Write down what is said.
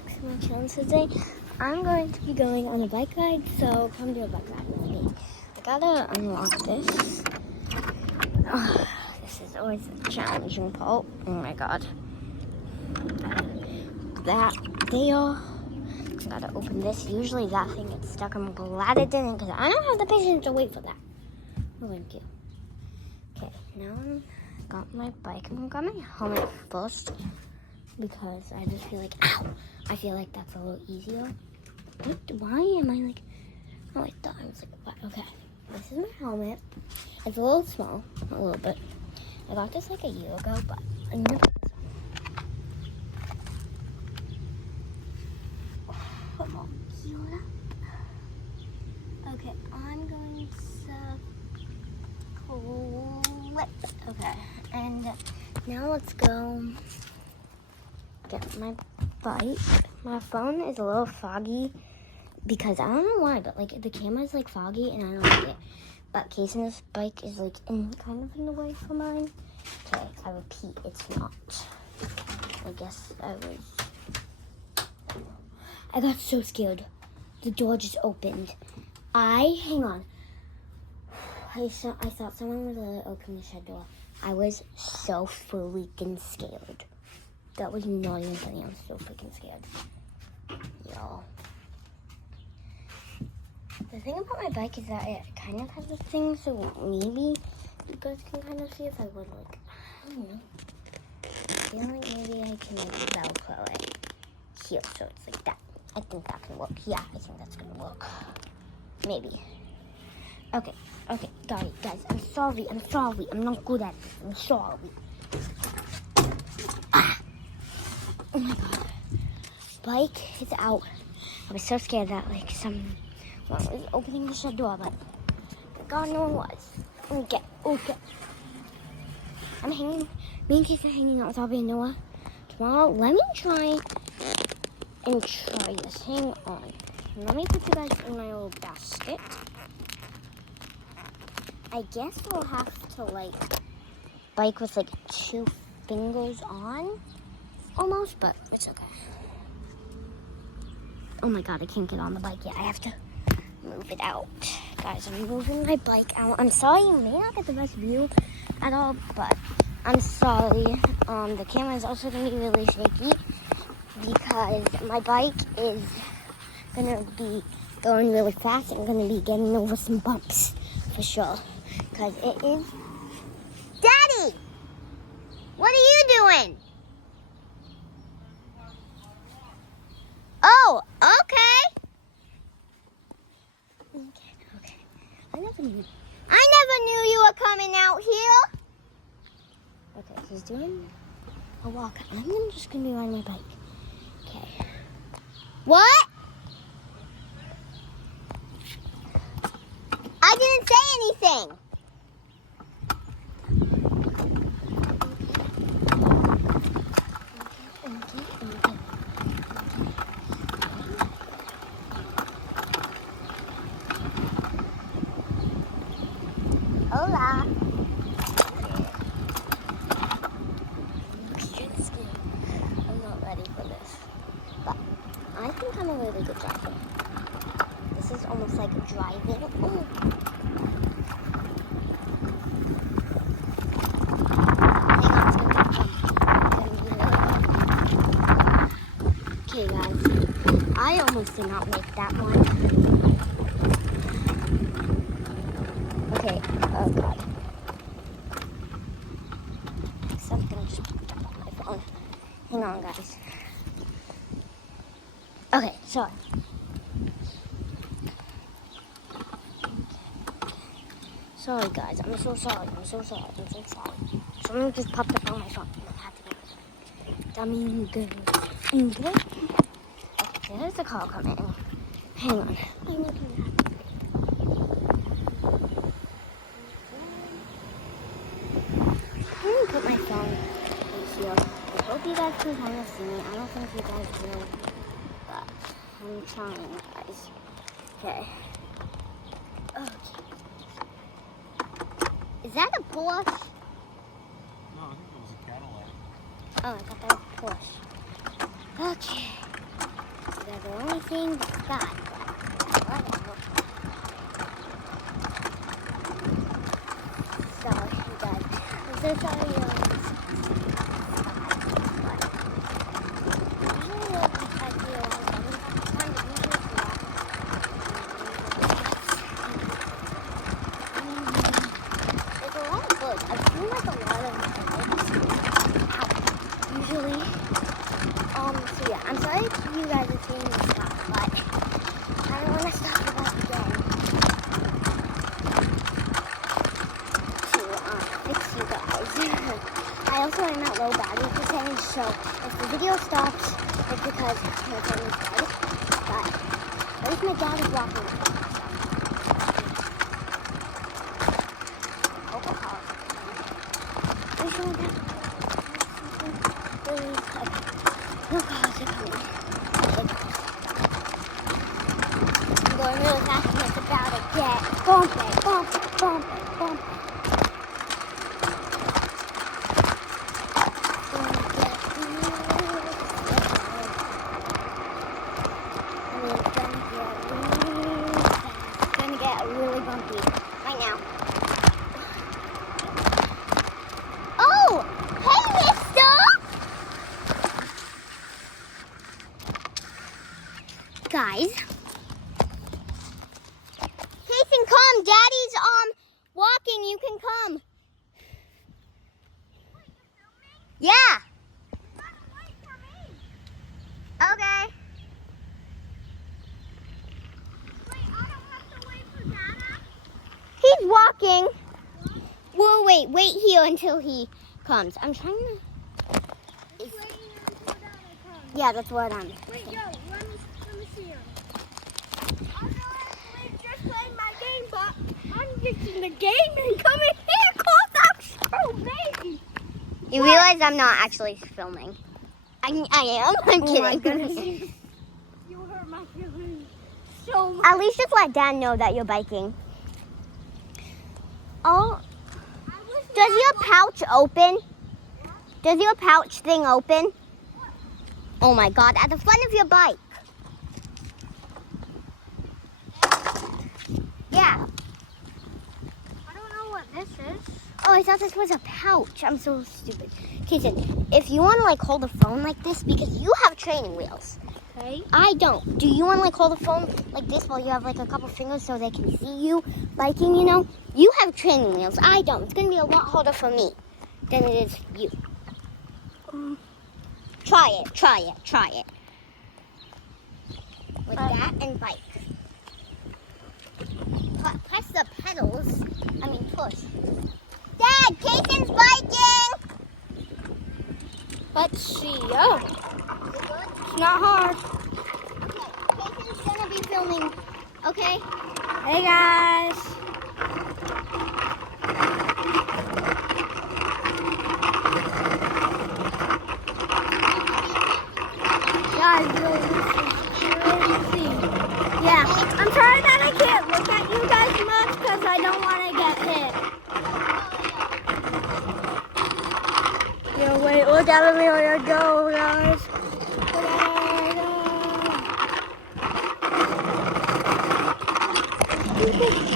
back to my channel. Today I'm going to be going on a bike ride, so come do a bike ride with me. I gotta unlock this. Oh, this is always a challenging part. Oh my god. That there. I gotta open this. Usually that thing gets stuck. I'm glad it didn't because I don't have the patience to wait for that. Oh, thank you. Okay, now I got my bike. I'm gonna my helmet first because I just feel like, ow! I feel like that's a little easier. What? Why am I like, oh, I thought I was like, what? Okay, this is my helmet. It's a little small, a little bit. I got this like a year ago, but I'm gonna put this on. Come on, Yoda. Okay, I'm going to clip. Okay, and now let's go get my bike. My phone is a little foggy because I don't know why, but like the camera is like foggy and I don't like it. But casing this bike is like kind of in the way for mine. Okay, I repeat, it's not. I guess I got so scared. The door just opened. Hang on. I thought someone was gonna open the shed door. I was so freaking scared. That was not even funny. I'm so freaking scared. Y'all. The thing about my bike is that it kind of has a thing, so maybe you guys can kind of see if I would like, I don't know. I feel like maybe I can like Velcro it here, so it's like that. I think that can work. Yeah, I think that's gonna work. Maybe. Okay, got it, guys. I'm sorry. I'm not good at this. I'm sorry. Oh my god. Bike is out. I was so scared that like someone was opening the shed door, but God, no one was. Okay. I'm hanging, me and Keith are hanging out with Abby and Noah. Tomorrow, let me try this. Hang on. Let me put you guys in my little basket. I guess I'll have to like bike with like 2 fingers on almost, but it's okay. Oh my god, I can't get on the bike yet. I have to move it out. Guys, I'm moving my bike out. I'm sorry, you may not get the best view at all, but I'm sorry. The camera is also going to be really shaky because my bike is going to be going really fast and going to be getting over some bumps for sure. Because it is... Daddy! What are you doing? Oh, okay. Okay. I never knew you were coming out here. Okay, he's doing a walk. I'm just gonna be riding my bike. Okay. What? I didn't say anything. Hola. I'm not ready for this, but I think I'm a really good driver. This is almost like driving. Ooh. Okay, guys, I almost did not make that one. Okay, oh god. Something just popped up on my phone. Hang on, guys. Okay, sorry. Sorry, guys. I'm so sorry. Something just popped up on my phone. I had to get it. Dummy girl. Okay, there's a call coming in. Hang on. I'm looking at that. I'm gonna put my phone in here. I hope you guys can kind of see me. I don't think you guys will, but I'm trying, guys. Okay. Is that a Porsche? No, I think it was a Cadillac. Oh, I thought that was a Porsche. Okay. Yeah, they're only seeing the sky. Whatever. Sorry, you guys. I'm so sorry you're on the sky. But usually I feel like I'm kind of usually flat. There's a lot of birds. I've seen like a lot of birds. Usually. So yeah, I'm sorry if you guys are seeing this stuff, but I don't want to stop you guys again to fix you guys. I also am at low battery percentage, so if the video stops, it's because my phone is dead. But at least my dad is walking with me. Vocal calls. Please show me that. Please. No calls are coming. I'm going really fast and it's about to get bumpy, bumpy, bumpy, bumpy. It's gonna get really bumpy right now. Oh, hey, mister! Guys, Jason, come. Daddy's walking. You can come. Yeah. Okay. Wait, I don't have to wait for Dada? He's walking. We'll wait here until he comes. I'm trying to. Waiting until Dada comes. Yeah, that's what I'm. Wait, yo, let me see him. I know I'm just playing my game, but I'm getting the game and coming here cause I'm so baby. You realize I'm not actually filming. I am. I'm kidding. My goodness. You hurt my feelings so much. At least just let Dad know that you're biking. Oh, does your pouch open? Does your pouch thing open? Oh my God, at the front of your bike. Yeah. I don't know what this is. Oh, I thought this was a pouch. I'm so stupid. Kason, if you want to like hold the phone like this, because you have training wheels. Okay. I don't. Do you want to like hold the phone like this while you have like a couple fingers so they can see you biking, you know? You have training wheels. I don't. It's going to be a lot harder for me than it is for you. Try it. Like that and bike. Press the pedals. I mean push. Dad, Kason's biking! Let's see. Oh, Is it good? it's not hard. Okay, Kason's gonna be filming. Okay? Hey guys. Guys, this is crazy. Yeah, I'm sorry that I can't look at you guys much because I don't want to get hit. Yeah, wait, look at me where I go, guys. Look at me.